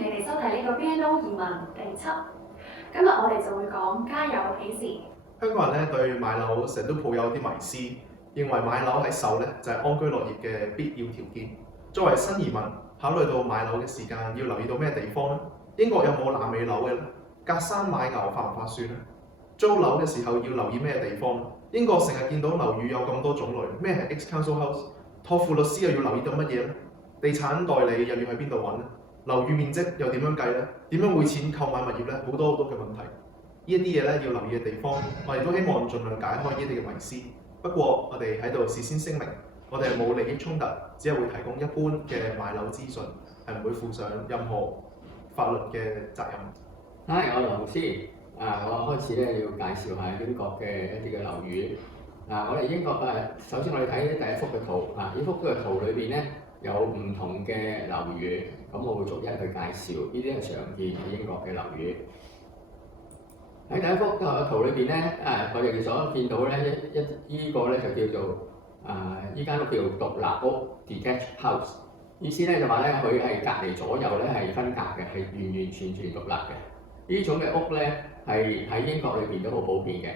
迎你哋收睇呢個 BNO 移民第7。今日我哋就會講家有喜事。香港人咧對買樓成日都抱有啲迷思，認為買樓喺手咧就係安居樂業嘅必要條件。作為新移民，考慮到買樓嘅時間要留意到咩地方咧？英國有冇爛尾樓嘅咧？隔山買牛划唔划算咧？租樓嘅時候要留意咩地方咧？英國成日見到樓宇有咁多種類，咩係 ex-council house？託付律師又要留意到乜嘢咧？地產代理又要喺邊度揾咧？樓宇面積又點樣計咧？點樣匯錢購買物業咧？好多嘅問題。呢一啲嘢咧要留意嘅地方，我哋都希望盡量解開呢啲嘅迷思。不過我哋喺度事先聲明，我哋係冇利益衝突，只係會提供一般嘅買樓資訊，係唔會負上任何法律嘅責任。我係劉牧師。我開始咧要介紹下英國嘅一啲嘅樓宇。我哋英國首先我哋睇第一幅嘅圖。呢幅嘅圖裏邊咧有唔同嘅樓宇，咁我會逐一去介紹。呢啲係常見嘅英國嘅樓宇。喺第一幅圖裏邊咧，我哋所見到咧依個咧就叫做依間屋叫獨立屋 （detached house）。意思咧就話咧佢係隔離左右咧係分隔嘅，係完完全全獨立嘅。呢種嘅屋咧係喺英國裏邊都好普遍嘅。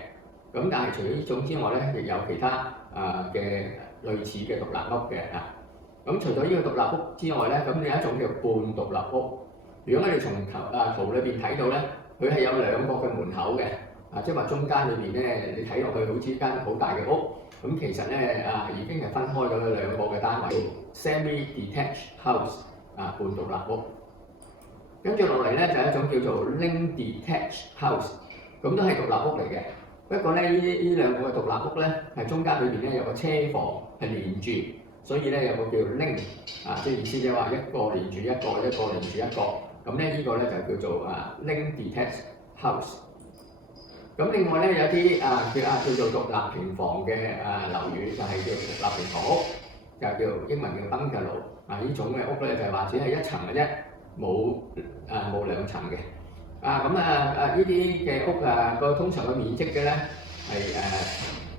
咁但係除咗呢種之外咧，亦有其他嘅類似嘅獨立屋嘅嚇。咁除咗呢個獨立屋之外咧，咁有一種叫半獨立屋。如果我哋從圖裏邊睇到咧，佢係有兩個嘅門口嘅，即係話中間裏邊咧，你睇落去好似間好大嘅屋，咁其實咧已經係分開咗兩個嘅單位 ，semi-detached house 半獨立屋。跟住落嚟咧就係一種叫做 linked detached house， 咁都係獨立屋嚟嘅。不過咧呢兩個嘅獨立屋咧係中間裏邊咧有個車房係連住，所以咧有個叫 link 即係意思即係話一個連住一個，一個連住一個。咁咧呢個咧就叫做linked detached house。咁另外咧有啲叫做獨立平房嘅樓宇，就係叫獨立平房屋，就叫英文叫 bungalow。呢種嘅屋咧就係話只係一層嘅啫，冇兩層嘅。呢啲嘅屋個通常嘅面積嘅咧係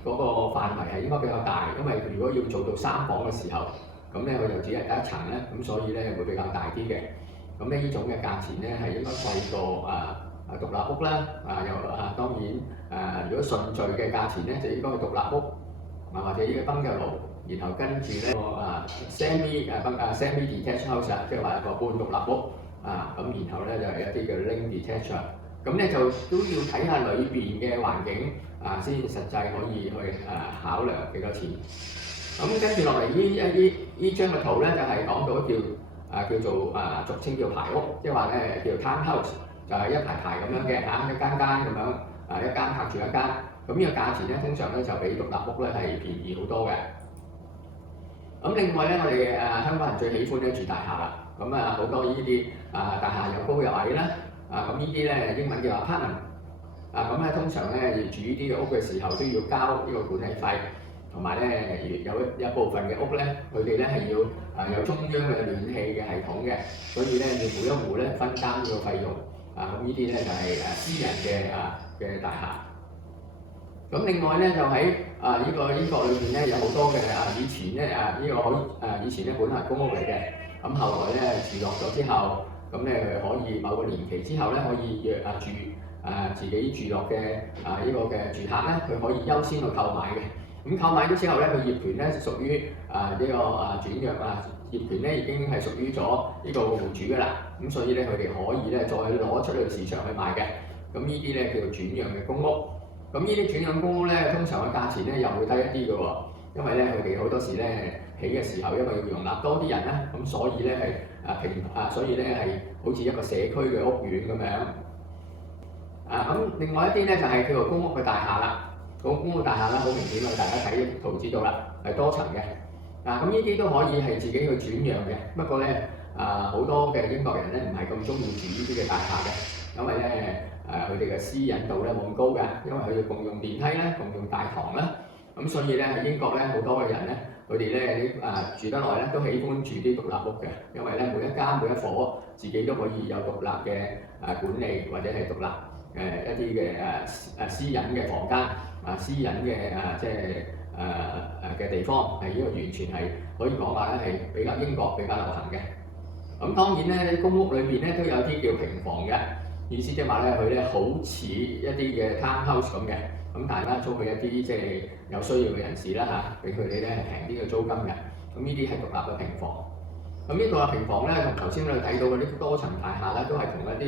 嗰個範圍係應該比較大，因為如果要做到3房嘅時候，咁咧佢就只係得一層咧，咁所以咧會比較大啲嘅。咁呢種嘅價錢咧係應該貴過獨立屋啦。當然如果順序嘅價錢咧就應該係獨立屋或者呢個 bungalow，然後跟住咧semi-detached house， 即係話一個半獨立屋咁然後咧就係一啲嘅 linked detached。咁咧就都要睇下裏邊嘅環境先實際可以去考量幾多錢。咁跟住落嚟呢張嘅圖咧就係講到叫做俗稱叫排屋，即係話咧叫 townhouse， 就係一排排咁樣嘅一間間咁樣一間拍住一間。咁呢個價錢咧通常咧就比獨立屋咧係便宜好多嘅。咁另外咧我哋香港人最喜歡咧住大廈啦。咁好多呢啲大廈又高又矮啦。咁呢啲咧英文叫 apartment。咁咧通常咧住呢啲嘅屋嘅時候都要交呢個管理費。同埋咧，有部分嘅屋咧，佢哋咧係要有中央嘅暖氣嘅系統嘅，所以咧要每一戶咧分擔呢個費用。咁呢啲咧就係私人嘅大廈。咁另外咧就喺呢個英國裏邊咧有好多嘅以前咧以前咧本來係公屋嚟嘅，咁後來咧住落咗之後，咁咧可以某個年期之後咧可以住自己住落嘅呢個嘅住客咧，佢可以優先去購買嘅。咁購買咗之後咧，佢業權咧屬於呢個轉讓業權咧已經係屬於咗呢個戶主㗎啦。咁所以咧，佢哋可以咧再攞出去市場去賣嘅。咁呢啲咧叫做轉讓嘅公屋。咁呢啲轉讓公屋咧，通常嘅價錢咧又會低一啲嘅喎，因為咧佢哋好多時咧起嘅時候，因為要容納多啲人咧，咁所以咧係所以咧係好似一個社區嘅屋苑咁樣。咁另外一啲咧就係叫做公屋嘅大廈啦。公屋大廈啦，好明顯大家睇圖知道啦，係多層嘅。咁呢啲都可以係自己去轉讓嘅。不過咧，好多嘅英國人咧唔係咁中意住呢啲嘅大廈嘅，因為咧佢哋嘅私隱度咧冇咁高嘅，因為佢哋共用電梯咧、共用大堂啦。咁所以咧喺英國咧好多嘅人咧，佢哋咧住得耐咧都喜歡住啲獨立屋嘅，因為咧每一間每一伙自己都可以有獨立嘅管理或者係獨立一啲嘅私隱嘅房間。私隱嘅嘅地方係呢個完全係可以講話咧係比較英國比較流行嘅。咁當然咧，公屋裏邊咧都有啲叫平房嘅，意思即係話咧，佢咧好似一啲嘅 townhouse 咁嘅，咁大家租俾一啲即係有需要嘅人士啦嚇，俾佢哋咧係平啲嘅租金嘅。咁呢啲係獨立嘅平房。咁呢個平房咧，同頭先我哋睇到嗰啲多層大廈咧，都係同一啲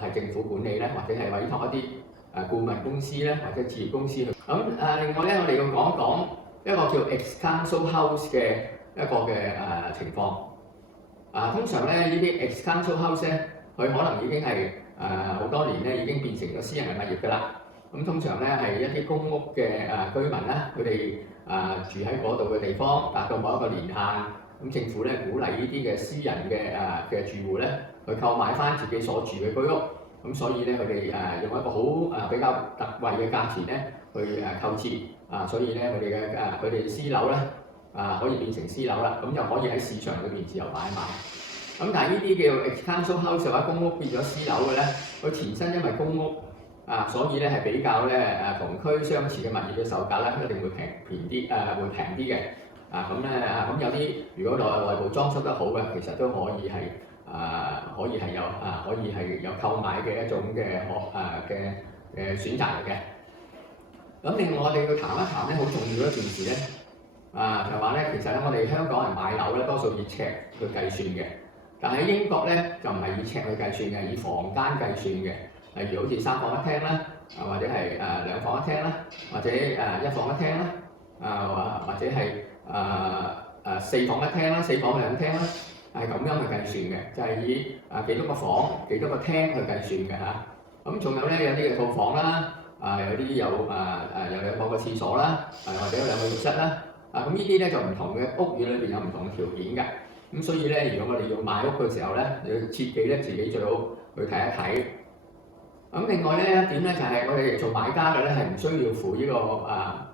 係政府管理咧，或者係委託一啲顧問公司咧，或者置業公司去。咁另外咧，我哋要講一講一個叫 ex-council house 嘅一個嘅情況。通常咧呢啲 ex-council house 咧，佢可能已經係好多年咧已經變成咗私人嘅物業㗎啦。咁通常咧係一啲公屋嘅居民咧，佢哋住喺嗰度嘅地方達到某一個年限，咁政府咧鼓勵呢啲嘅私人嘅住戶咧去購買翻自己所住嘅居屋。咁所以咧佢哋用一個好比較特惠嘅價錢咧去購置所以咧佢哋私樓咧可以變成私樓啦，咁就可以喺市場裏邊自由擺賣。咁但係呢啲叫 ex-council house 或者公屋變咗私樓嘅咧，佢前身因為公屋所以咧係比較咧同區相似嘅物業嘅售價咧一定會平啲會平啲嘅。咁有啲如果內部裝修得好嘅，其實都可以係可以係有購買嘅一種嘅選擇嚟嘅。咁另外我哋要談一談咧，好重要一件事咧，就話咧其實咧我哋香港人買樓咧多數以尺去計算嘅，但喺英國咧就唔係以尺去計算嘅，以房間計算嘅。例如好似3房1廳啦，或者係2房1廳啦，或者1房1廳啦，或者係4房1廳啦、4房2廳啦，係咁樣去計算嘅，就係以幾多個房、幾多個廳去計算嘅嚇。咁仲有咧有啲嘅套房啦，有啲有2個廁所啦，或者有2個浴室啦，咁呢啲咧就唔同嘅屋苑裏邊有唔同嘅條件嘅。咁所以咧，如果我哋要買屋嘅時候咧，要切記咧自己最好去睇一睇。咁另外咧一點咧就係我哋做買家嘅咧係唔需要付呢個物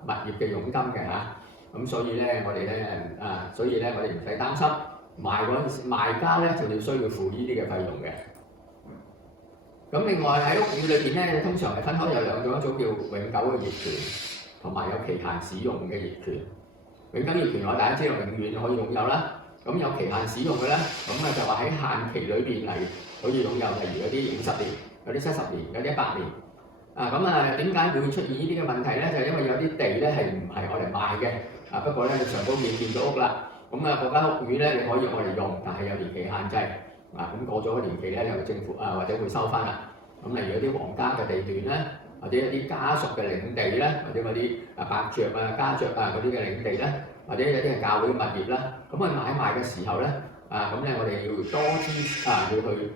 業嘅佣金嘅嚇。咁所以咧我哋唔使擔心賣家咧就要需要付呢啲嘅費用嘅。咁另外喺屋苑裏邊咧，通常係分開有2種，一種叫永久嘅業權，同埋有期限使用嘅業權。永久業權大家知道永遠可以擁有啦。咁有期限使用嘅咧，咁就話喺限期裏邊嚟可以擁有，例如有啲50年。有啲70年，有啲100年。點解會出現呢啲嘅問題咧？就係因為有啲地咧係唔係我嚟賣嘅。不過咧你上高面見到屋啦，咁嗰間屋苑咧你可以我嚟用，但係有年期限制。咁過咗個年期咧，由政府或者會收翻啦。咁例如有啲皇家嘅地段咧，或者有啲家屬嘅領地咧，或者嗰啲伯爵家爵嗰啲嘅領地咧，或者有啲係教會嘅物業啦。咁佢買賣嘅時候咧，我哋要多啲要去。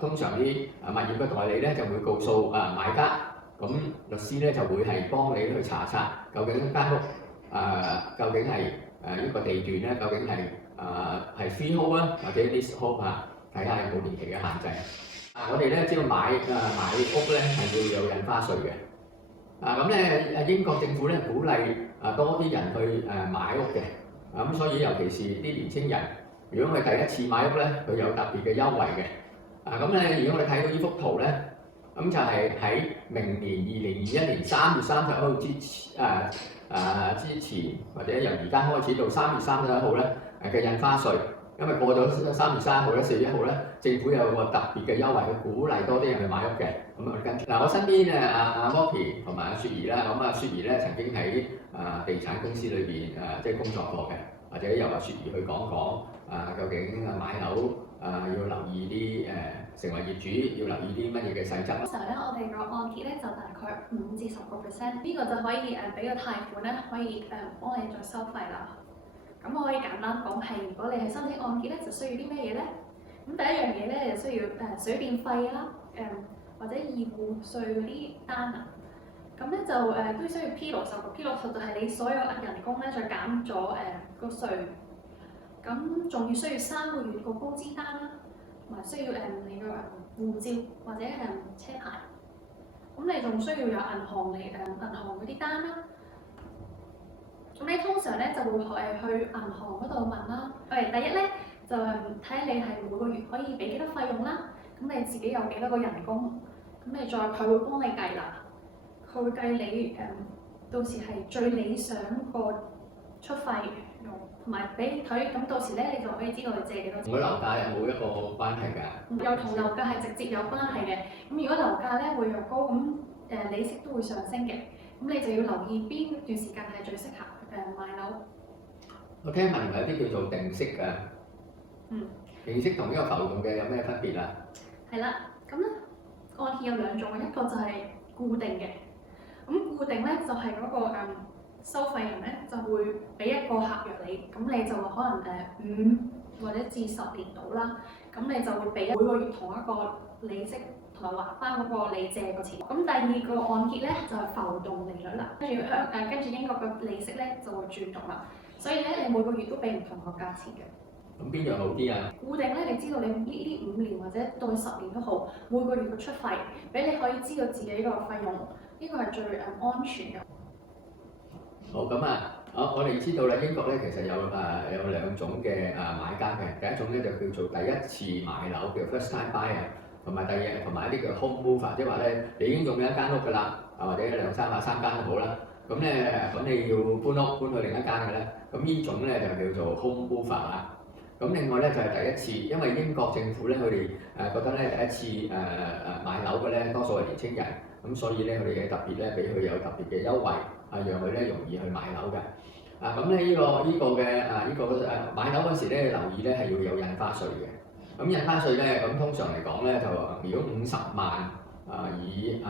通常啲物業嘅代理咧就會告訴買家，咁律師咧就會係幫你去查冊究竟間屋究竟係呢個地段咧究竟係 freehold 啦或者 leasehold睇下有冇年期嘅限制。我哋咧知道買屋咧係要有印花稅嘅。咁咧英國政府咧鼓勵多啲人去買屋嘅。咁所以尤其是啲年青人。如果佢第一次買屋咧，佢有特別嘅優惠嘅。如果我哋睇到呢幅圖咧，咁就係喺明年2021年3月30號之前，或者由而家開始到3月31號咧嘅印花稅。因為過咗3月31號咧、4月1號咧，政府有個特別嘅優惠去鼓勵多啲人去買屋嘅。咁跟住我身邊阿 Moppy 同埋阿雪兒啦，咁雪兒咧曾經喺地產公司裏邊即係工作過嘅。或者由阿雪兒去講究竟買樓要留意啲成為業主要留意啲乜嘢嘅細則。嗰時候咧，我哋個按揭咧就大概5至10%，呢個就可以俾個貸款咧，可以幫你再收費啦。咁我可以簡單講係，如果你係申請按揭咧，就需要啲咩嘢咧？咁第一樣嘢咧就需要水電費啦，或者二戶稅嗰啲單啊。咁咧就都需要 P60，P60就係你所有人工咧再減咗個稅。咁仲要需要3個月個工資單啦，同埋需要你個護照或者車牌。咁你仲需要有銀行嗰啲單啦。咁你通常咧就會去銀行嗰度問啦。第一咧就睇你係每個月可以俾幾多費用啦。咁你自己有幾多個人工，咁佢會幫你計啦。佢會計你到時係最理想個出費用同埋俾佢，咁到時咧你就可以知道你借幾多錢。同佢樓價有冇一個關係㗎？又同樓價係直接有關係嘅。咁如果樓價咧會越高，咁利息都會上升嘅。咁你就要留意邊段時間係最適合買樓。我聽聞有啲叫做定息㗎。定息同呢個浮動嘅有咩分別啊？係啦，咁咧按揭有兩種，一個就係固定嘅。咁固定咧就係嗰個收費人咧就會俾一個合約你，咁你就可能5或者至10年到啦，咁你就會俾每個月同一個利息同埋還翻嗰個你借個錢。咁第二個按揭咧就係浮動利率啦，跟住英國嘅利息咧就會轉動啦，所以咧你每個月都俾唔同個價錢嘅。咁邊樣好啲啊？固定咧，你知道你呢5年或者到10年都好，每個月嘅出費，俾你可以知道自己個費用，呢個係最安全嘅。好咁啊，我哋知道啦，英國咧其實有兩種嘅買家嘅，第一種咧就叫做第一次買樓，叫 first time buyer，同埋一啲叫 home mover，即係話咧你已經用咗一間屋㗎啦，或者2、3間都好啦，咁你要搬去另一間嘅咧，咁呢種咧就叫做 home mover啊。咁另外咧就係第一次，因為英國政府咧佢哋覺得咧第一次買樓嘅咧多數係年青人，咁所以咧佢哋嘅特別咧俾佢有特別嘅優惠，讓佢咧容易去買樓嘅。咁咧買樓嗰時咧留意咧係要有印花稅嘅。咁印花稅咧咁通常嚟講咧就如果50萬以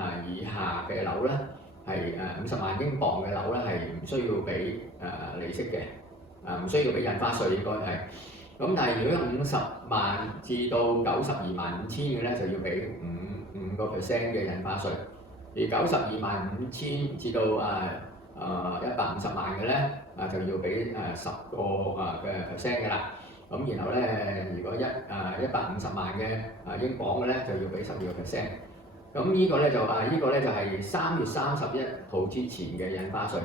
下嘅樓咧係50萬英鎊嘅樓咧係唔需要俾利息嘅，唔需要俾印花稅應該係。咁但係如果50萬至到92.5千嘅咧，就要俾5% 嘅印花稅；而92.5千至到150萬嘅咧，就要俾10%嘅啦。咁然後咧，如果150萬嘅英鎊嘅咧，就要俾12%。咁呢個咧就係3月31號之前嘅印花稅。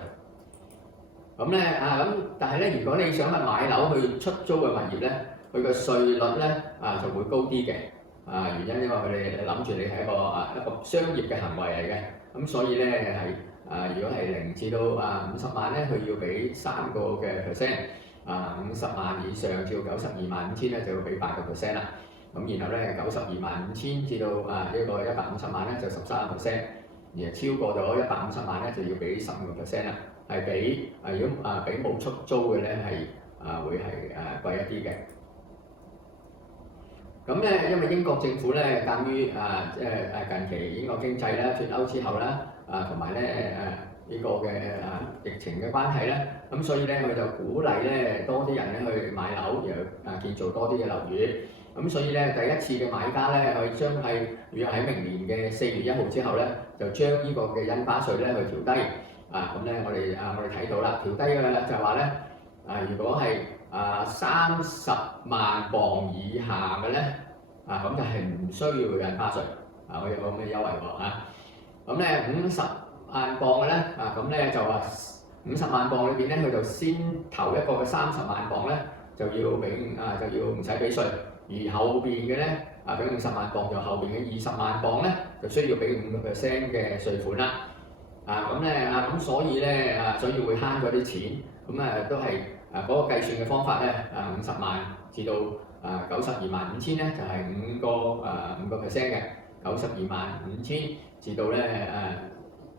但係咧，如果你想去買樓去出租嘅物業咧，佢個稅率咧就會高啲嘅。原因因為佢哋諗住你係一個商業嘅行為嚟嘅，咁所以咧如果係0至到50萬咧，佢要俾3%；50萬以上至到92.5千咧，就要俾8%啦。咁然後咧92.5千至到150萬咧就13%，而超過咗150萬咧就要俾15%啦。係比如果比冇出租嘅咧係會係貴一啲嘅。咁咧，因為英國政府咧鑑於近期英國經濟咧脫歐之後啦，同埋咧呢個嘅疫情嘅關係咧，咁所以咧佢就鼓勵咧多啲人咧去買樓，又建造多啲嘅樓宇。咁所以咧第一次嘅買家咧，佢將如果喺明年嘅4月1號之後咧，就將呢個嘅印花稅咧去調低。咁咧我哋睇到啦，調低嘅就係話咧，如果係30萬磅以下嘅咧，咁就係唔需要印花稅。我有個咁嘅優惠喎嚇。咁咧50萬磅嘅咧，咁咧就話50萬磅裏邊咧，佢就先頭一個嘅30萬磅咧就要唔使俾稅，而後邊嘅咧俾50萬磅，就後邊嘅20萬磅咧就需要俾5% 嘅稅款啦。咁所以咧所以會慳咗啲錢，咁都係嗰個計算嘅方法咧50萬至到92.5千咧就係5% 嘅，92.5千至到咧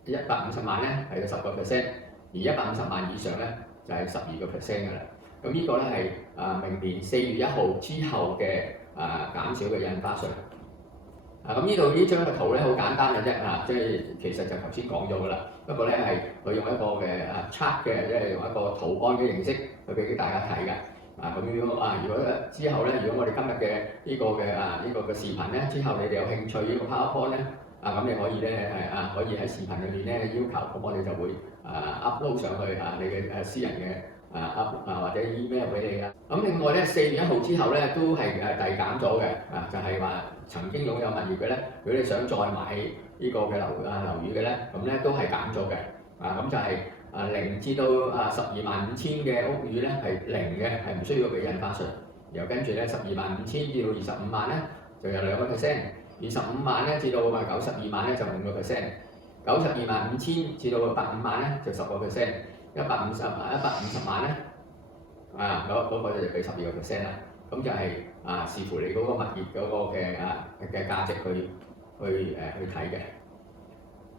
150萬咧係10%，而150萬以上咧就係12% 嘅啦。咁呢個咧係明年4月1號之後嘅減少嘅印花稅。咁呢度呢張嘅圖咧好簡單嘅啫，即係其實就頭先講咗噶啦。不過咧係佢用一個嘅chart嘅，即係用一個圖案嘅形式去俾大家睇嘅。咁如果之後咧，如果我哋今日嘅呢個嘅視頻咧，之後你哋有興趣呢個 PowerPoint 咧，咁你可以咧可以喺視頻裏面咧要求，咁我哋就會upload 上去你嘅私人嘅或者 email 俾你啦。咁另外咧4月1號之後咧都係遞減咗嘅，就係話曾經擁有物業嘅咧，如果你想再買呢個嘅樓宇嘅咧，咁咧都係減咗嘅。咁就係0至到12.5千嘅屋宇咧係0嘅，係唔需要俾印花稅。然後跟住咧12.5千至到25萬咧就有2%， 25萬咧至到92萬咧就5%， 92.5千至到150萬咧就10%， 150萬咧嗰個就俾12%啦。咁就係視乎你嗰個物業嗰個嘅價值去睇嘅。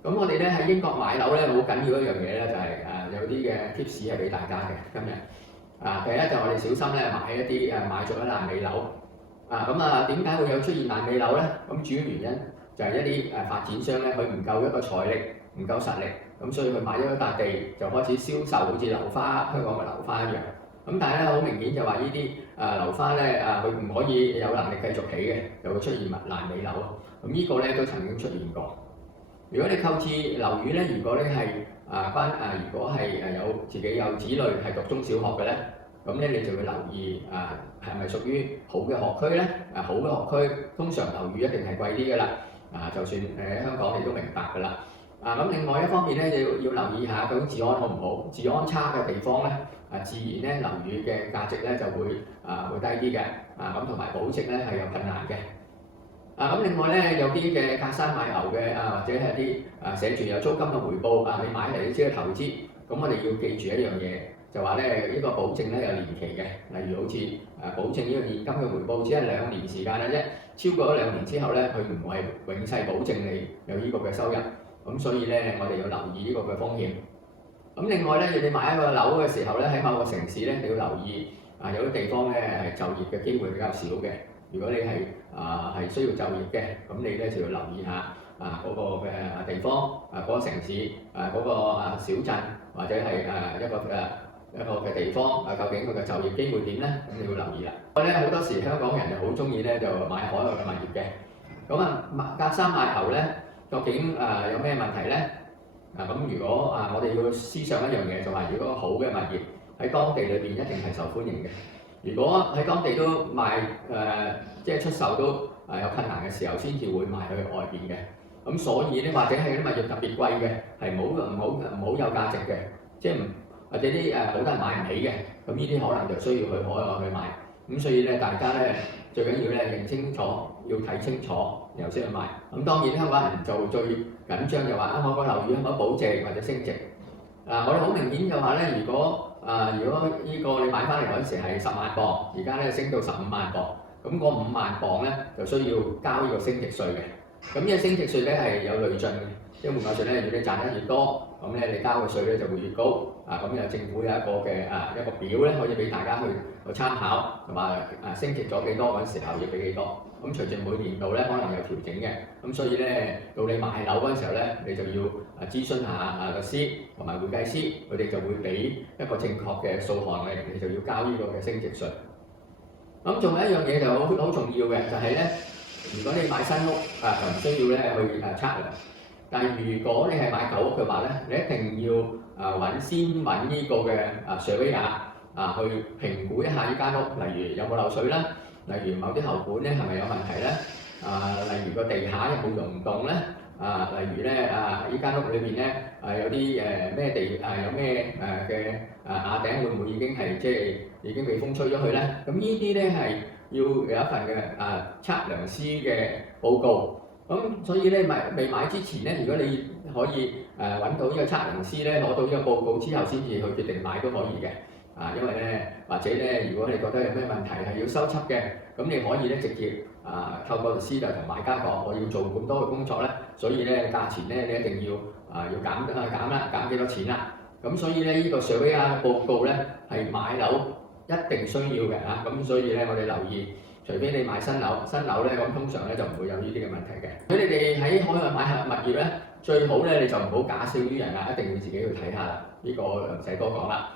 咁我哋咧喺英國買樓咧，好緊要一樣嘢咧，就係有啲嘅 tips 係俾大家嘅今日。第一就我哋小心咧買一啲買咗爛尾樓。點解會有出現爛尾樓咧？咁主要原因就係一啲發展商咧，佢唔夠一個財力，唔夠實力，咁所以佢買咗一笪地就開始銷售，好似樓花香港嘅樓花一樣。咁但係咧好明顯就話呢啲樓花咧佢唔可以有能力繼續起嘅，就會出現爛尾樓。咁呢個咧都曾經出現過。如果你購置樓宇咧，如果你係如果係有自己有子女係讀中小學嘅咧，咁咧你就要留意係咪屬於好嘅學區咧？好嘅學區通常樓宇一定係貴啲㗎啦。就算喺香港你都明白㗎啦。咁另外一方面咧，要留意下究竟治安好唔好？治安差嘅地方咧，自然咧樓宇嘅價值咧就會低啲嘅。咁同埋保值咧係有困難嘅。咁另外咧有啲嘅隔山買牛嘅或者係啲寫住有租金嘅回報你買嚟先去投資。咁我哋要記住一樣嘢，就話咧呢個保證咧有年期嘅。例如好似保證呢個現金嘅回報只係2年時間嘅啫，超過咗2年之後咧，佢唔係永世保證你有呢個嘅收入。咁所以咧我哋要留意呢個嘅風險。咁另外咧，你買一個樓嘅時候咧，喺某個城市咧，你要留意有啲地方咧係就業嘅機會比較少嘅。如果你係需要就業嘅，咁你咧就要留意下嗰個嘅地方嗰個城市嗰個小鎮或者係一個嘅地方究竟佢嘅就業機會點咧？咁你要留意啦。因為咧好多時香港人就好中意咧就買海外嘅物業嘅。咁隔山買牛咧，究竟有咩問題咧？咁如果我哋要思想一樣嘢，就話如果好嘅物業喺當地裏邊一定係受歡迎嘅。如果喺當地都賣即係出售都有困難嘅時候，先至會賣去外邊嘅。咁所以咧，或者係啲物業特別貴嘅，係唔好有價值嘅，即係或者啲好多人買唔起嘅，咁呢啲可能就需要去海外去買。咁所以咧，大家咧最緊要咧認清楚，要睇清楚，然後先去買。咁當然香港人就最緊張就話我個樓宇可唔可以保值或者升值？我哋好明顯就話咧，如果呢個你買翻嚟嗰陣時係10萬磅，而家咧升到15萬磅，咁嗰5萬磅咧就需要交呢個升值稅嘅。咁呢個升值稅咧係有累進嘅，即係換句説咧，如果你賺得越多，咁咧你交嘅稅咧就會越高。咁有政府有一個嘅一個表咧，可以俾大家去參考，同埋升值咗幾多嗰陣時候要俾幾多。咁隨住每年度咧可能有調整嘅，咁所以咧到你買樓嗰陣時候咧，你就要諮詢下律師同埋會計師，佢哋就會俾一個正確嘅數項你就要交呢個嘅升值稅。咁仲有一樣嘢就好重要嘅，就係咧，如果你買新屋就唔需要咧去測量，但係如果你係買舊屋嘅話咧，你一定要先揾呢個嘅surveyor去評估一下呢間屋，例如有冇漏水啦。例如某啲喉管咧係咪有問題咧？例如個地下有冇溶洞咧？例如咧呢間屋裏邊咧有啲咩地有咩嘅瓦頂會唔會已經係即係已經被風吹咗去咧？咁呢啲咧係要有一份嘅測量師嘅報告。咁所以咧未買之前咧，如果你可以揾到呢個測量師咧，攞到呢個報告之後先至去決定買都可以嘅。因為咧，或者咧，如果你覺得有咩問題係要修葺嘅，咁你可以咧直接透過律師就同買家講，我要做咁多嘅工作咧，所以咧價錢咧你一定要減幾多錢啦。咁所以咧呢個surveyor報告咧係買樓一定需要嘅嚇。咁所以咧我哋留意，除非你買新樓咧，咁通常咧就唔會有呢啲嘅問題嘅。如果你哋喺海外買下物業咧，最好咧你就唔好假小於人啦，一定要自己去睇下啦。呢個唔使多講啦。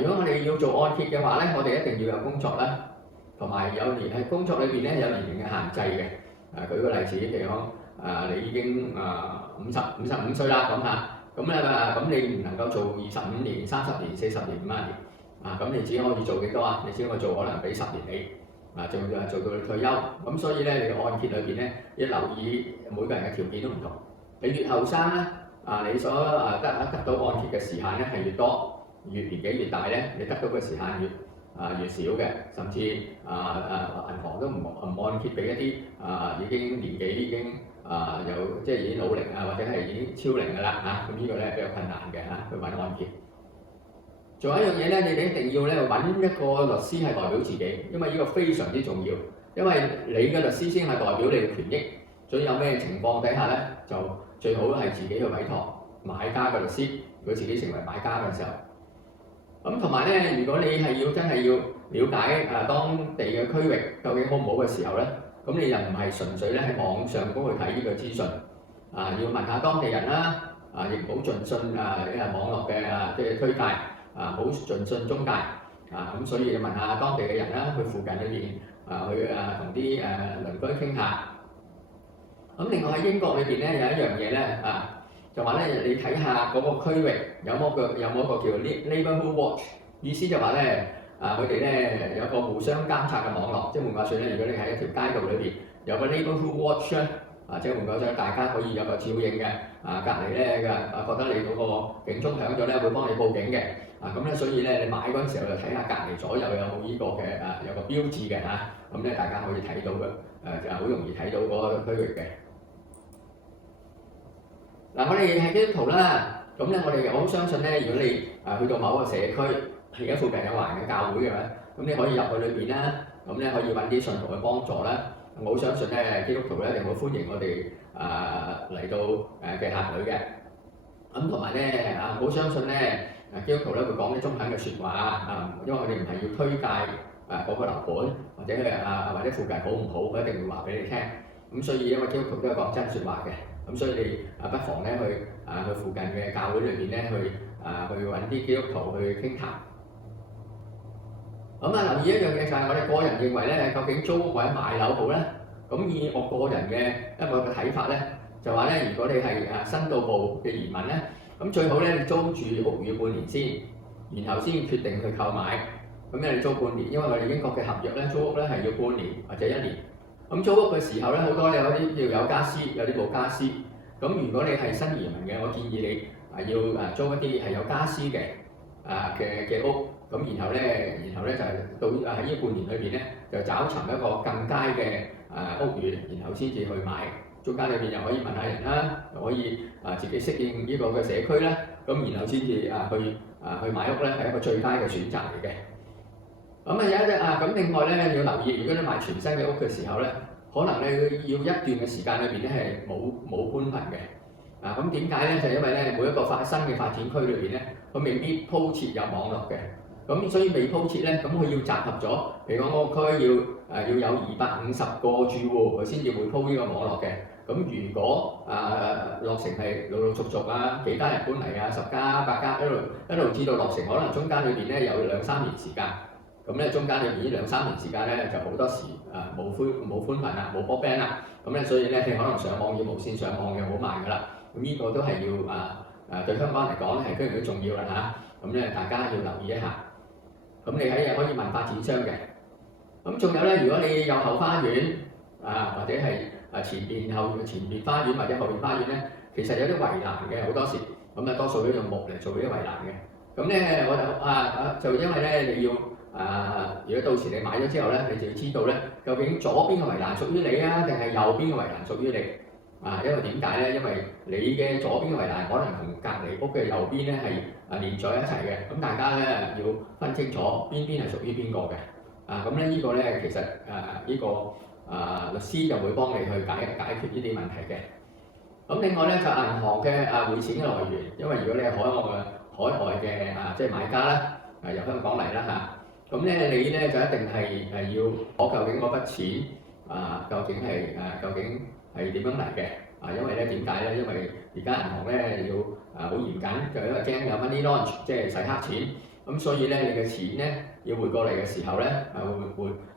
如果我哋要做按揭嘅話咧，我哋一定要有工作啦，同埋喺工作裏邊咧有年齡嘅限制嘅。舉個例子，譬如講你已經55歲啦咁你唔能夠做25年、30年、40年、50年咁你只可以做幾多啊？你只可以做可能俾10年你做到你退休。咁所以咧，你嘅按揭裏邊咧要留意每個人嘅條件都唔同。你越後生咧你所得到按揭嘅時限咧係越多。越年紀越大咧，你得到嘅時限越少嘅，甚至銀行都唔按揭俾一啲已經年紀已經有即係已經老齡或者係已經超齡嘅啦嚇，咁呢個咧比較困難嘅去揾按揭。仲有一樣嘢咧，你哋一定要咧揾一個律師係代表自己，因為呢個非常之重要。因為你嘅律師先係代表你嘅權益，所以有咩情況底下咧，就最好係自己去委託買家嘅律師。如果自己成為買家嘅時候，咁同埋咧，如果你係真係要了解當地嘅區域究竟好唔好嘅時候咧，咁你又唔係純粹咧喺網上嗰去睇呢個資訊，要問下當地人啦，亦唔好盡信網絡嘅即係推介，唔好盡信中介，咁所以要問下當地嘅人啦，去附近裏邊去同啲鄰居傾下。咁另外喺英國裏邊咧有一樣嘢咧就話咧你睇下嗰個區域有冇一個叫 Neighbourhood Watch， 意思就話咧佢哋咧有個互相監察嘅網絡，即係換句話說咧，如果你喺一條街道裏邊有個 Neighbourhood Watch 咧，即係換句話說，大家可以有個照應嘅，隔離咧覺得你嗰個警鐘響咗咧，會幫你報警嘅，咁咧所以咧你買嗰陣時候就睇下隔離左右有冇呢個嘅有個標誌嘅咁咧大家可以睇到嘅，就好容易睇到嗰個區域嘅。我哋係基督徒啦，咁咧我好相信咧，如果你去到某個社區，而家附近有華人嘅教會嘅話，咁你可以入去裏邊啦，咁咧可以揾啲信徒嘅幫助啦。我好相信咧，基督徒咧一定會歡迎我哋嚟到嘅客旅嘅。咁同埋咧好相信咧，基督徒咧會講啲中肯嘅説話因為我哋唔係要推介嗰個樓盤或者或者附近好唔好，佢一定會話俾你聽。咁所以因為基督徒都係講真説話嘅。咁所以你不妨咧去附近嘅教會裏邊咧去揾啲基督徒去傾談。留意一樣嘢就係我哋個人認為咧，究竟租屋或者買樓好咧？咁以我個人嘅一個睇法咧，就話咧，如果你係新到埗嘅移民咧，咁最好咧你租住屋宇半年先，然後先決定去購買。咁咧你租半年，因為我哋英國嘅合約咧租屋咧係要半年或者1年。咁租屋嘅時候咧，好多有啲要有家私，有啲冇家私。咁如果你係新移民嘅，我建議你要租一啲係有家私嘅屋。咁然後咧就到喺呢半年裏邊咧，就找尋一個更佳嘅屋苑，然後先至去買。中間裏邊又可以問下人啦，又可以自己適應呢個嘅社區啦。咁然後先至去買屋咧，係一個最佳嘅選擇嚟嘅。咁另外咧要留意，如果你買全新嘅屋嘅時候咧，可能咧要一段嘅時間裏邊咧係冇寬頻嘅。咁點解咧？就因為咧每一個新嘅發展區裏邊咧，佢未必鋪設有網絡嘅。咁所以未鋪設咧，咁佢要集合咗，譬如講嗰個區要有250個住戶，佢先至會鋪呢個網絡嘅。咁如果落成係陸陸續續幾家人搬嚟10家8家一路至到落成，可能中間裏邊咧有2-3年時間。咁咧中間裏邊呢2-3年時間咧就好多時冇寬頻啦，冇 broadband啦。咁咧所以咧你可能上網要無線上網嘅好慢㗎啦。咁呢個都係要對香港人嚟講咧係非常之重要啦咁咧大家要留意一下。咁你可以問發展商嘅。咁仲有咧，如果你有後花園或者係前邊花園或者後邊花園咧，其實有啲圍欄嘅好多時。咁多數都用木嚟做啲圍欄嘅。咁咧我就因為咧你要如果到時你買咗之後咧，你就要知道咧，究竟左邊嘅圍欄屬於你定係右邊嘅圍欄屬於你？因為點解咧？因為你嘅左邊嘅圍欄可能同隔離屋嘅右邊咧係連在一齊嘅，咁大家咧要分清楚邊係屬於邊個嘅。咁咧呢個咧其實呢個律師就會幫你去解決呢啲問題嘅。咁另外咧就銀行嘅匯錢嘅來源，因為如果你係海外嘅即係買家啦，由香港嚟啦咁咧你咧就一定係要攞究竟嗰筆錢究竟係點樣嚟嘅？因為咧點解咧？因為而家銀行咧要好嚴謹，就因為驚有 money laundering，即係洗黑錢。咁所以咧你嘅錢咧要匯過嚟嘅時候咧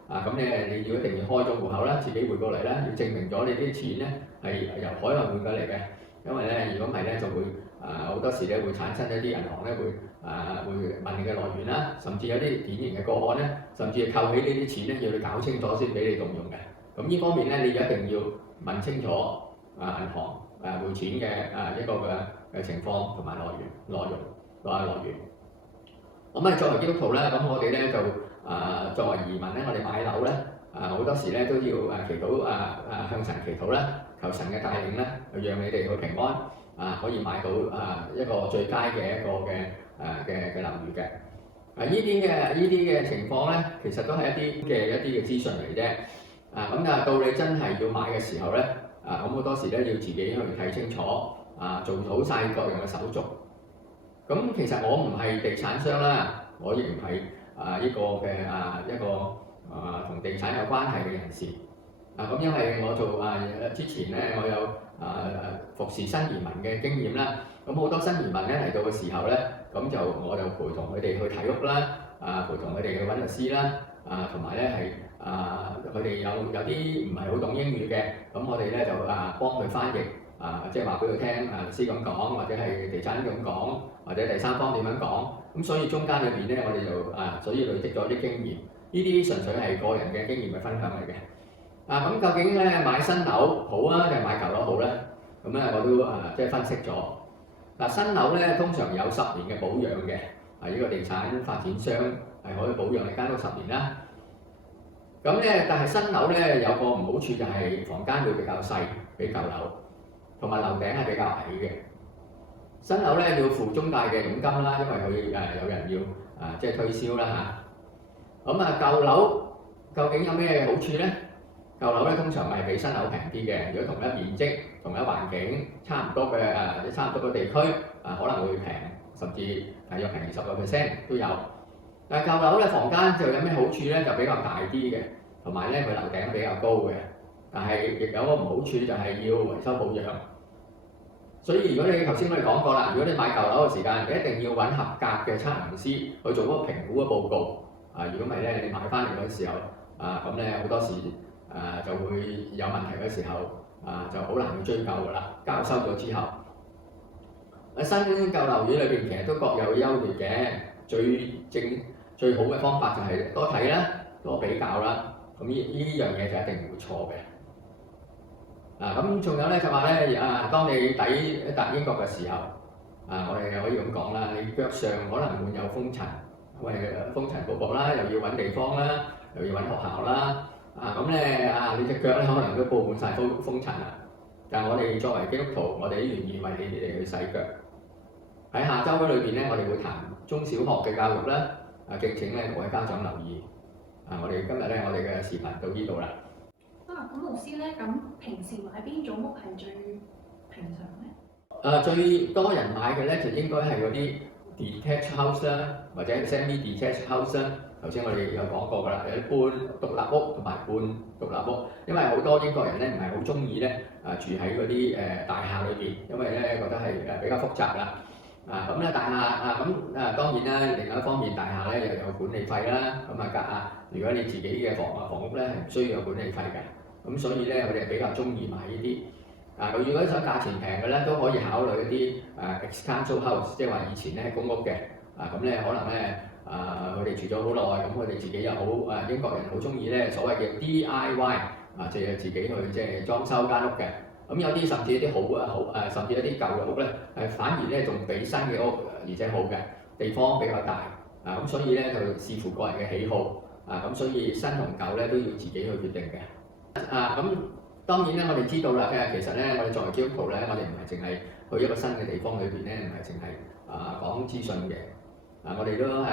咁咧你要一定要開咗戶口啦，自己匯過嚟啦，要證明咗你啲錢咧係由海外匯過嚟嘅。因為咧如果唔係咧就會好多時咧會產生一啲銀行咧會問你嘅來源啦，甚至有啲典型嘅個案咧，甚至係扣起呢啲錢咧要你搞清楚先俾你動用嘅。咁呢方面咧你一定要問清楚銀行匯錢嘅一個嘅情況同埋內容。咁作為基督徒咧，咁我哋咧就作為移民咧，我哋買樓咧好多時咧都要祈禱向神祈禱啦，求神嘅帶領咧，讓你哋去平安可以買到一個最佳嘅一個嘅樓宇嘅。呢啲嘅情況咧，其實都係一啲嘅資訊嚟啫。咁到你真係要買嘅時候咧，咁好多時咧要自己去睇清楚，做好晒各樣嘅手續。咁其實我唔係地產商啦，我亦唔係一個同地產有關係嘅人士。咁因為我做之前咧，我有服侍新移民嘅經驗啦。咁好多新移民咧嚟到嘅時候咧，咁我就陪同佢哋去睇屋啦，陪同佢哋去揾律師啦，同埋咧係佢哋有啲唔係好懂英語嘅，咁我哋咧就幫佢翻譯，即係話俾佢聽，律師咁講，或者係地產咁講，或者第三方點樣講。咁所以中間裏邊咧，我哋就所以累積咗啲經驗。呢啲純粹係個人嘅經驗嘅分享嚟嘅。咁究竟咧買新樓好啊，定係買舊樓好咧？咁咧我都即係分析咗。新樓咧通常有10年嘅保養嘅，呢個地產發展商係可以保養你間屋10年啦。咁咧，但係新樓咧有個唔好處就係房間會比較細，比舊樓，同埋樓頂係比較矮嘅。新樓咧要付中介嘅佣金啦，因為佢有人要即係推銷啦嚇。咁舊樓究竟有咩好處咧？舊樓咧通常係比新樓平啲嘅，如果同一面積、同一環境、差唔多嘅地區，可能會平，甚至係要平20% 都有。但係舊樓咧房間就有咩好處咧？就比較大啲嘅，同埋咧佢樓頂比較高嘅。但係亦有個唔好處就係要維修保養。所以如果你頭先我哋講過啦，如果你買舊樓嘅時間，你一定要揾合格嘅測量師去做嗰個評估嘅報告。如果唔係咧，你買翻嚟嗰時候，咁咧好多時就會有問題嘅時候，就好難去追究㗎啦。交收咗之後，新舊樓宇裏邊其實都各有優劣嘅。最好嘅方法就係多睇啦，多比較啦。咁呢樣嘢就一定唔會錯嘅。咁仲有咧就話咧，當你抵達英國嘅時候，我哋可以咁講啦，你腳上可能會有風塵，因為風塵僕僕啦，又要揾地方啦，又要揾學校啦。咁咧你隻腳咧可能都佈滿晒風塵啦。但係我哋作為基督徒，我哋都願意為你哋去洗腳。喺下週裏邊咧，我哋會談中小學嘅教育啦。敬請咧各位家長留意。我哋今日咧我哋嘅視頻到呢度啦。咁老師咧，咁平時買邊種屋係最平常咧？最多人買嘅咧就應該係嗰啲 detached house 啦，或者 semi-detached house 啦。頭先我哋有講過㗎啦，有啲半獨立屋同埋半獨立屋。因為好多英國人咧唔係好中意咧住喺嗰啲大廈裏邊，因為咧覺得係比較複雜啦。咁咧大廈當然啦，另外一方面大廈咧又有管理費啦。如果你自己嘅房屋咧係唔需要有管理費嘅。咁所以咧，我哋比較中意買呢啲。如果想價錢平嘅咧，都可以考慮一啲ex-council house， 即係話以前咧係公屋嘅。咁咧可能咧佢哋住咗好耐，咁佢哋自己又好英國人好中意咧所謂嘅 DIY，即係自己去即係裝修間屋嘅。咁有啲甚至一啲甚至一啲舊嘅屋咧，反而咧仲比新嘅屋而且好嘅，地方比較大。咁所以咧就視乎個人嘅喜好。咁所以新同舊咧都要自己去決定嘅。咁當然咧，我哋知道啦，其實咧，我哋作為基督徒咧，我哋唔係淨係去一個新嘅地方裏邊咧，唔係淨係講資訊嘅。我哋都係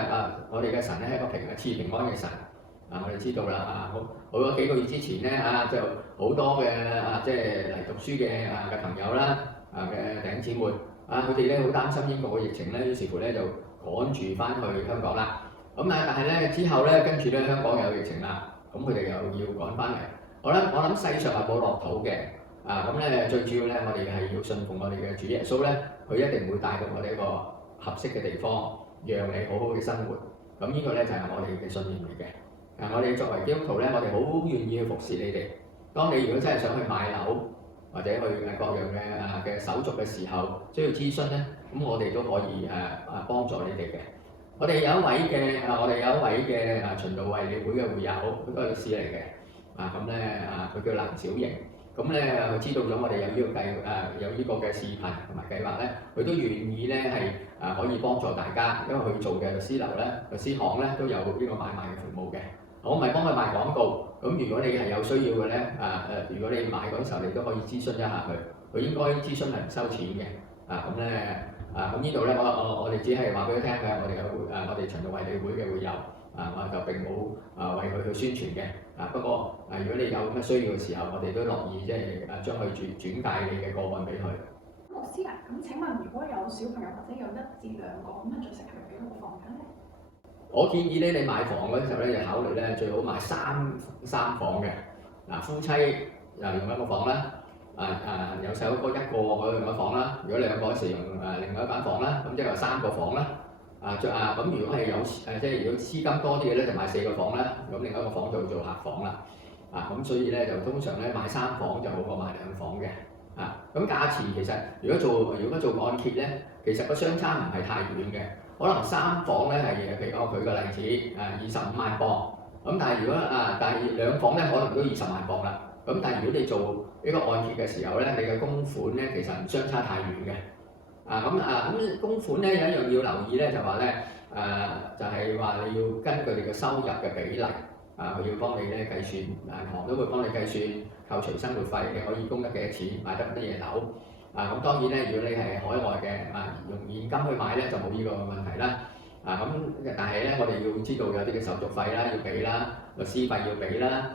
我哋嘅神咧係一個賜平安嘅神。我哋知道啦，好多幾個月之前咧就好多嘅即係嚟讀書嘅朋友啦，嘅弟兄姊妹佢哋咧好擔心英國嘅疫情咧，於是乎咧就趕住翻去香港啦。但係咧之後咧，跟住咧香港又有疫情啦，咁佢哋又要趕翻嚟。我諗世上係冇樂土嘅。咁咧最主要咧，我哋係要信奉我哋嘅主耶穌咧，佢一定會帶到我哋一個合適嘅地方，讓你好好嘅生活。咁呢個咧就係我哋嘅信念嚟嘅。我哋作為基督徒咧，我哋好願意去服侍你哋。當你如果真係想去買樓或者去各樣嘅手續嘅時候，需要諮詢咧，咁我哋都可以幫助你哋嘅。我哋有一位嘅循道衛理會嘅會友，佢都係律師嚟嘅。咁咧佢叫藍小瑩。咁咧佢知道咗我哋有呢個有呢個嘅視頻同埋計劃咧，佢都願意咧係可以幫助大家，因為佢做嘅律師樓咧、律師行咧都有呢個買賣嘅服務嘅。我唔係幫佢賣廣告，咁如果你係有需要嘅咧，如果你買嗰陣時候，你都可以諮詢一下佢，佢應該諮詢係唔收錢嘅。咁咧咁呢度咧，我哋只係話俾佢聽嘅，我哋嘅我哋循道衛理會嘅會友我就並冇為佢去宣傳嘅。不過如果你有乜需要嘅時候，我哋都樂意即係將佢轉介你嘅個案俾佢。牧師啊，咁請問如果有小朋友或者有1至2個，咁最適合幾多個房間咧？我建議咧，你買房嗰陣時候咧，就考慮咧最好買三房嘅。夫妻用一個房啦，有細佬哥一個可以用一房啦。如果你兩個時用另外一間房啦，咁即係話3個房啦。咁如果係有即係如果資金多啲嘅咧，就買4個房啦。咁另外一個房就做客房啦。咁所以咧就通常咧買3房就好過買2房嘅。咁價錢其實如果做按揭咧，其實個相差唔係太遠嘅。可能3房咧係譬如我舉個例子25萬磅，咁但係如果但係2房咧可能都20萬磅啦。咁但係如果你做呢個按揭嘅時候咧，你嘅供款咧其實唔相差太遠嘅。咁供款咧有一樣要留意咧，就話咧就係話你要根據你嘅收入嘅比例佢要幫你咧計算，銀行都會幫你計算扣除生活費，你可以供得幾多錢，買得乜嘢樓。咁當然咧，如果你係海外嘅用現金去買咧，就冇呢個問題啦。但係咧，我哋要知道有啲嘅手續費啦，要俾啦，律師費要俾啦，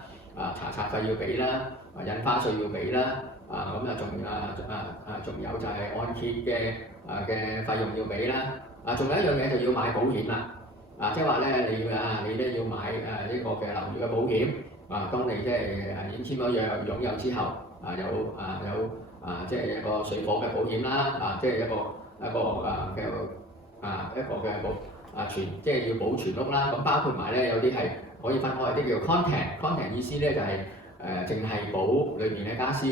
查冊費要俾啦，印花稅要俾啦。仲有就係按揭嘅費用要俾啦。仲有一樣嘢就要買保險啦。即係話咧，你咧要買呢個嘅樓宇嘅保險。當你即係已經簽咗約擁有之後，有即係一個水火嘅保險啦。即係一個即係要保全屋啦。咁包括埋咧有啲係可以分開，啲叫 content 意思咧就係淨係保裏邊嘅家私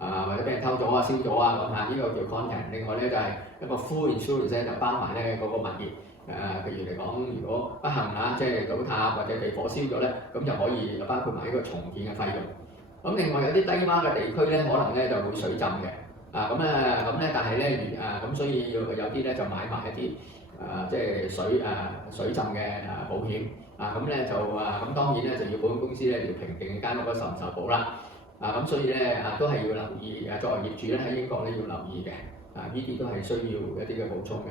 或者俾人偷咗燒咗咁呢個叫 content。另外咧就係一個 full insurance 咧，就包埋咧嗰個物業。譬如嚟講，如果不幸即係倒塌或者被火燒咗咧，咁就可以包括埋呢個重建嘅費用。咁另外有啲低窪嘅地區咧，可能咧就會水浸嘅。但係咧咁所以有啲咧就買埋一啲即係水浸嘅保險。咁當然咧就要保險公司咧要評定間屋受唔受保啦。咁所以咧都係要留意作為業主咧喺英國咧要留意嘅。呢啲都係需要一啲嘅補充嘅。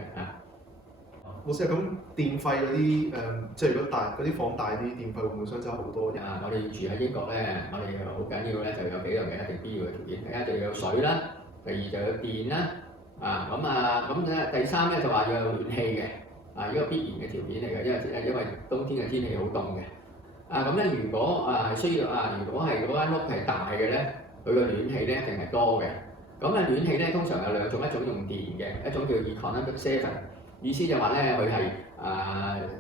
老師咁電費嗰啲即係如果嗰啲房大啲，電費會唔會相差好多？我哋住喺英國咧，我哋好緊要咧，就有幾樣嘢一定必要嘅條件。第一就要有水啦，第二就有電啦。第三咧就話要有暖氣嘅。呢個必然嘅條件嚟嘅，因為冬天嘅天氣好凍嘅。如果需要如果係嗰間屋係大嘅咧，佢嘅暖氣咧一定係多嘅。暖氣咧通常有兩種，一種用電嘅，一種叫 economic saving。意思就話咧，佢係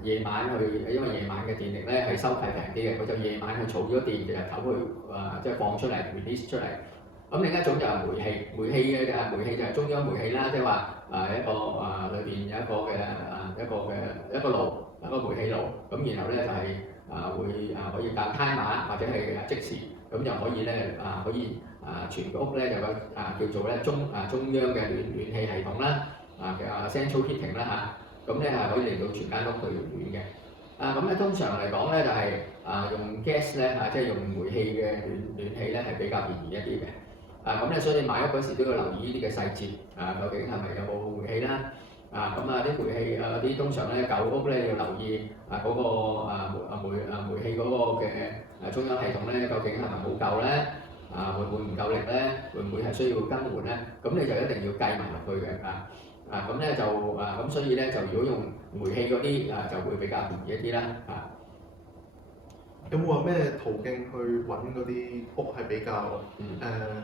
夜晚因為夜晚嘅電力咧係收費平啲嘅，佢就夜晚去儲咗電，就唞佢即係放出嚟 release 出嚟。另一種就係煤氣，煤氣就係中央煤氣啦，即係話一個裏邊有一個爐，一個煤氣爐。然後咧就係可以較攤碼或者係即時，咁就可以咧可以全個屋咧有個叫做咧中央嘅暖氣系統啦。central heating 啦咁咧係可以令到全間屋去暖嘅。通常嚟講咧就係用 gas 咧即係用煤氣嘅暖氣咧係比較便宜一啲嘅。所以你買屋嗰時都要留意呢啲嘅細節。究竟係咪有冇煤氣啦？啲煤氣啲通常咧舊屋咧要留意嗰個煤氣嗰個嘅中央系統咧究竟係咪好夠咧？會唔會唔夠力咧？會唔會係需要更換咧？咁你就一定要計埋落去嘅。所以咧就如果用煤氣嗰啲就會比較便宜一啲啦。有冇話咩途徑去揾嗰啲屋係比較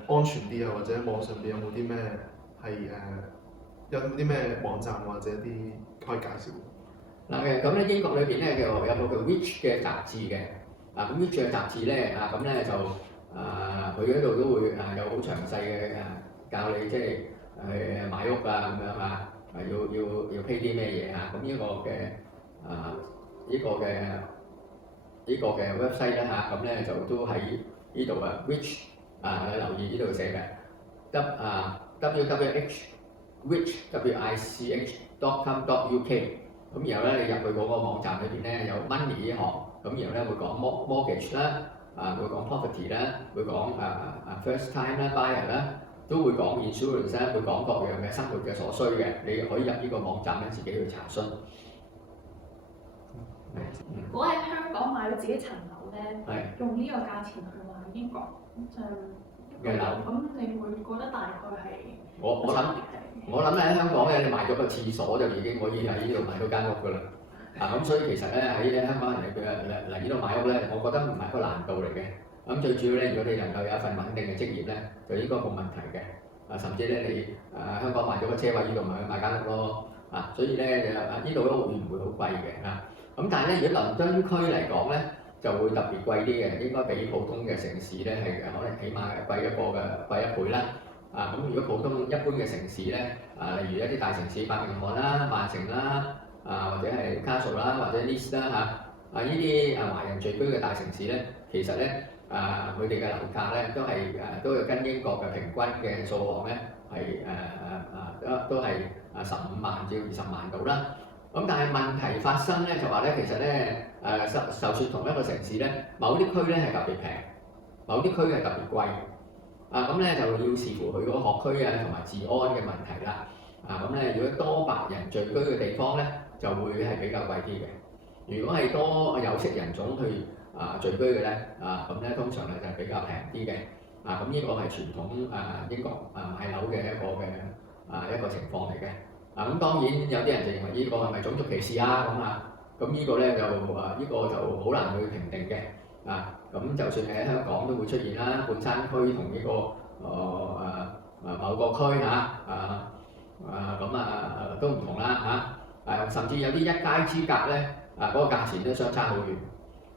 安全啲或者網上邊有冇啲咩係有啲咩網站或者啲可以介紹？英國裏邊咧有個叫 Which 嘅雜誌嘅。Which 嘅雜誌咧就佢嗰度都會有好詳細嘅教你即係買屋咁樣要 pay 啲咩嘢呢個嘅 website 咧就都喺呢度which 你留意呢度寫嘅www.which.com.uk。然後咧你入去嗰個網站裏邊咧有 money 呢行，然後咧會講 mortgage 啦，會講 property 啦，會講first time 啦 buyer 啦。都會講 insurance 咧，會講各樣嘅生活嘅所需嘅，你可以入呢個網站咧自己去查詢。如果喺香港買到自己層樓咧，用呢個價錢去買英國就一個樓，咁你會覺得大概係？我諗喺香港咧，你買咗個廁所就已經可以喺呢度買到間屋㗎啦。咁所以其實咧喺香港人嚟呢度買屋咧，我覺得唔係一個難度嚟嘅。咁最主要咧，如果你能夠有一份穩定嘅職業咧，就應該冇問題嘅。甚至咧你香港買咗個車位，呢度咪去買間屋咯。所以咧呢度屋會唔會好貴嘅咁但係咧，如果倫敦區嚟講咧，就會特別貴啲嘅，應該比普通嘅城市咧係可能起碼貴一倍啦。咁如果普通一般嘅城市咧，例如一啲大城市，伯明翰啦、曼城啦，或者係卡素啦，或者 Leeds 啦呢啲華人聚居嘅大城市咧，其實咧佢哋嘅樓價咧都要跟英國嘅平均嘅數項咧係都係15萬至20萬度啦。咁但係問題發生咧就話咧，其實咧就算同一個城市咧，某啲區咧係特別平，某啲區係特別貴。咁咧就要視乎佢嗰個學區同埋治安嘅問題啦。咁咧如果多白人聚居嘅地方咧，就會係比較貴啲嘅。如果係多有色人種去聚居嘅咧，咁咧通常咧就係比較平啲嘅。咁呢個係傳統英國買樓嘅一個情況嚟嘅。咁當然有啲人就認為呢個係咪種族歧視咁呢個咧就呢個就好難去評定嘅。咁就算係喺香港都會出現啦，半山區同呢個某個區都唔同啦甚至有啲一街之隔咧嗰個價錢都相差好遠。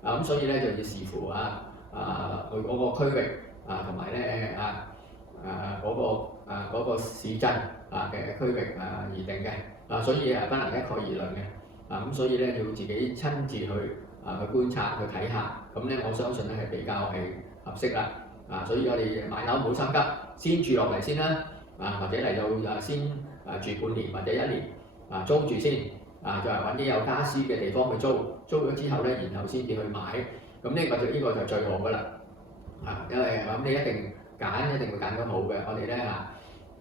咁所以咧就要視乎佢嗰個區域同埋咧嗰個市鎮嘅區域而定嘅。所以不能一概而論嘅。咁所以咧要自己親自去觀察去睇下，咁咧我相信咧係比較係合適啦。所以我哋買樓唔好心急，先住落嚟先啦。或者嚟到先住半年或者1年租住先。再揾啲有家私嘅地方去租，租咗之後咧，然後先至去買。咁呢個就最好㗎啦。因為咁你一定會揀到好嘅。我哋咧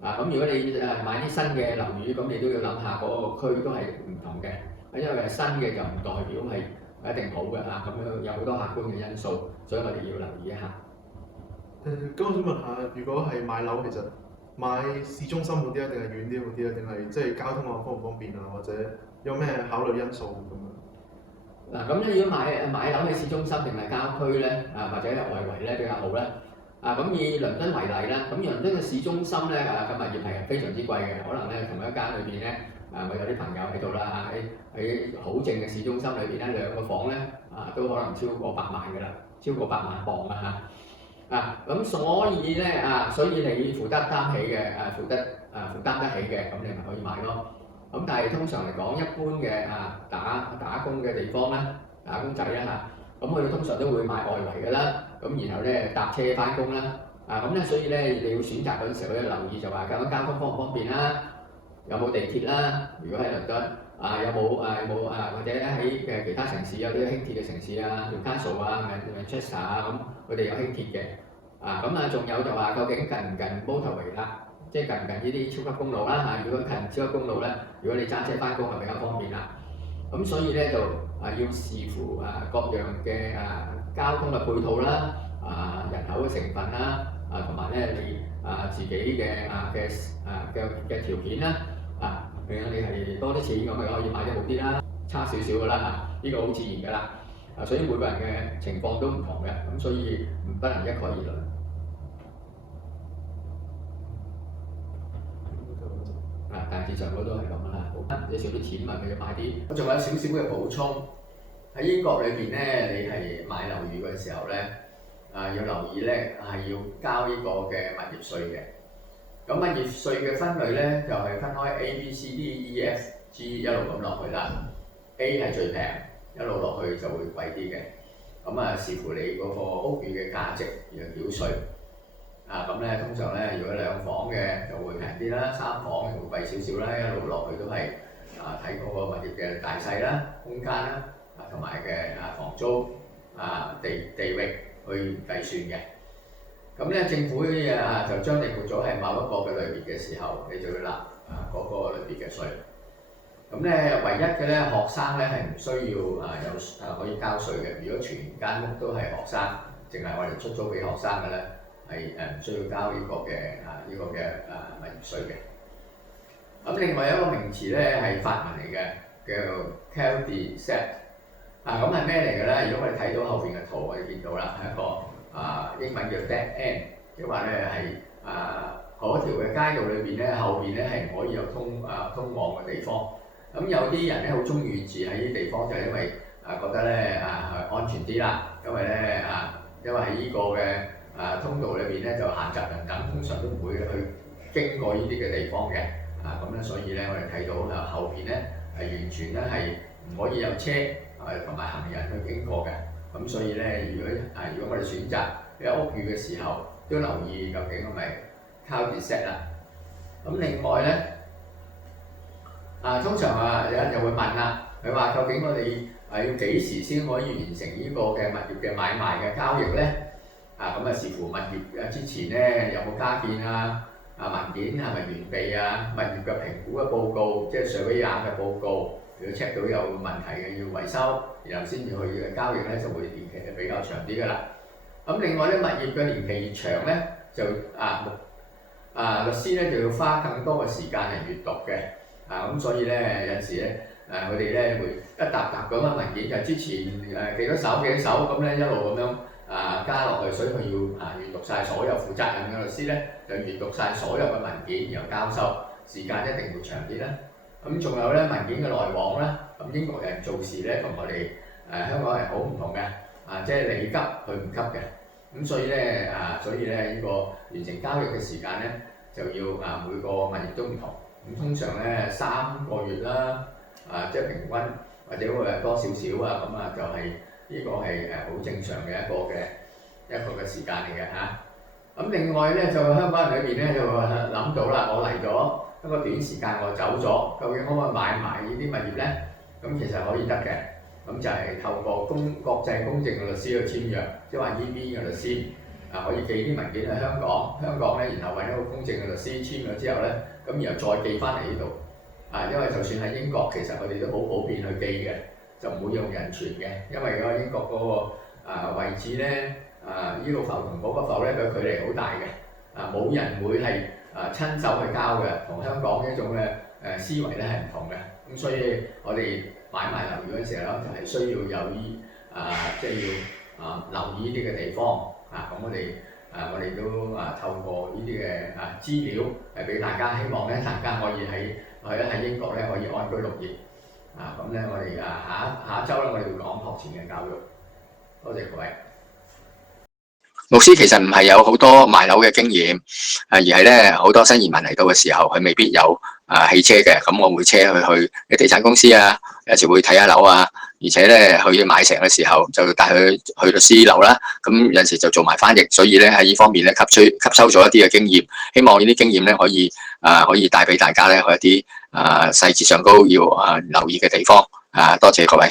咁如果你買啲新嘅樓宇，咁你都要諗下嗰個區都係唔同嘅。因為新嘅就唔代表係一定好嘅咁樣有好多客觀嘅因素，所以我哋要留意一下。咁我想問下，如果係買樓，其實買市中心嗰啲定係遠啲嗰啲定係即係交通方唔方便或者有咩考慮因素咁樣？咁咧如果買樓喺市中心定係郊區咧或者外圍咧比較好咧？咁以倫敦為例啦，咁倫敦嘅市中心咧嘅物業係非常之貴嘅，可能咧同一間裏邊咧我有啲朋友喺度啦喺好靜嘅市中心裏邊咧2個房咧都可能超過8萬㗎啦，超過8萬磅咁所以咧所以你負擔得起嘅負擔得起嘅，咁你咪可以買咯。咁但係通常嚟講，一般嘅打工嘅地方咧，打工仔咁佢哋通常都會買外圍㗎啦。咁然後咧搭車翻工啦。咁咧所以咧你要選擇嗰陣時候咧留意就話究竟交通方唔方便啦，有冇地鐵啦？如果喺倫敦有冇或者喺其他城市有啲輕鐵嘅城市Newcastle Manchester 咁佢哋有輕鐵嘅。仲有就話究竟近唔近 motorway 啦？即係近唔近呢啲超級公路啦如果近超級公路咧，如果你揸車翻工係比較方便啦。咁所以咧就要視乎各樣嘅交通嘅配套啦，人口嘅成分啦，同埋咧你自己嘅條件啦。譬如你係多啲錢咁咪可以買得好啲啦，差少少㗎啦呢個好自然㗎啦。所以每個人嘅情況都唔同嘅，咁所以不能一概而論。大致上都係咁啦。你少啲錢咪要買啲。仲有少少嘅補充，喺英國裏邊咧，你係買樓宇嘅時候咧，要留意咧係要交呢個嘅物業稅嘅。咁物業稅嘅分類咧就係分開 A、B、C、D、E、F、G 一路咁落去啦。A 係最平，一路落去就會貴啲嘅。咁視乎你嗰個屋宇嘅價值而繳稅。咁咧通常咧，如果2房嘅就會平啲啦，3房就會貴少少啦，一路落去都係睇嗰個物業嘅大細啦、空間啦，同埋嘅房租地域去計算嘅。咁咧政府就將你撥咗係某一個嘅類別嘅時候，你就要納嗰個類別嘅稅。咁咧唯一嘅咧學生咧係唔需要可以交稅嘅。如果全間屋都係學生，淨係我哋出租俾學生嘅咧，係唔需要交呢個嘅物業稅嘅。咁另外一個名詞咧係法文嚟嘅，叫 Carte de Set。咁係咩嚟嘅咧？如果我哋睇到後邊嘅圖，我哋見到啦，係一個英文叫 dead end， 即係話咧係嗰條嘅街道裏邊咧，後邊咧係唔可以有通往嘅地方。咁有啲人咧好中意住喺呢啲地方，就係因為覺得咧安全啲啦，因為喺呢個嘅通道裏邊咧就閒雜人等，通常都唔會去經過呢啲嘅地方嘅。咁咧所以咧我哋睇到後邊咧係完全咧係唔可以有車同埋行人去經過嘅。咁所以咧如果我哋選擇喺屋宇嘅時候，都留意究竟係咪 Carte de Set 啦。咁另外咧通常有人就會問啦，佢話究竟我哋要幾時先可以完成呢個嘅物業嘅買賣嘅交易咧？咁視乎物業之前咧有冇加建文件係咪完備物業嘅評估嘅報告，即係 surveyor 嘅報告，如果 check 到有問題嘅要維修，然後先至去交易咧，就會年期係比較長啲㗎啦。咁另外咧，物業嘅年期越長咧，就律師咧就要花更多嘅時間嚟閱讀嘅。咁所以咧有陣時咧佢哋咧會一沓沓咁嘅文件，就之前幾多手咁咧一路咁樣加落去，所以佢要閱讀晒所有負責任嘅律師咧就閱讀晒所有嘅文件，然後交收，時間一定會長啲啦。咁仲有咧文件嘅來往啦，咁英國人做事咧同我哋香港人好唔同嘅，即係你急佢唔急嘅。咁所以咧呢個完成交易嘅時間咧就要每個物業都唔同。咁通常咧3個月啦，即係平均或者會多少少咁就係呢個係好正常嘅一個嘅時間嚟嘅嚇。咁另外咧就香港人裏邊咧就諗到啦，我嚟咗一個短時間我走咗，究竟可唔可以買埋呢啲物業咧？咁其實可以得嘅，咁就係透過國際公證嘅律師去簽約，即係話 EB 嘅律師可以寄啲文件去香港咧，然後揾一個公證嘅律師簽咗之後咧，咁然後再寄翻嚟呢度。因為就算喺英國，其實佢哋都好普遍去寄嘅，就唔會用人傳嘅，因為嗰個英國嗰個位置咧，呢個埠同嗰個埠咧個距離好大嘅，冇人會係親手去交嘅，同香港呢種嘅思維咧係唔同嘅。咁所以我哋買賣樓宇嗰陣時候咧，就係需要有即係要留意呢啲嘅地方。咁我哋都透過呢啲嘅資料俾大家，希望咧大家可以喺英國咧可以安居樂業。咁咧我哋下一週咧我哋會講學前嘅教育。多謝各位。牧師其實唔係有好多賣樓嘅經驗，而係咧好多新移民嚟到嘅時候，佢未必有汽車嘅，咁我會車佢去啲地產公司有時會睇下樓而且咧佢要買成嘅時候就帶佢去律師樓啦，咁有陣時就做埋翻譯，所以咧喺呢方面咧吸收咗一啲嘅經驗，希望呢啲經驗咧可以帶俾大家咧去一啲細節上高要留意嘅地方。多謝各位。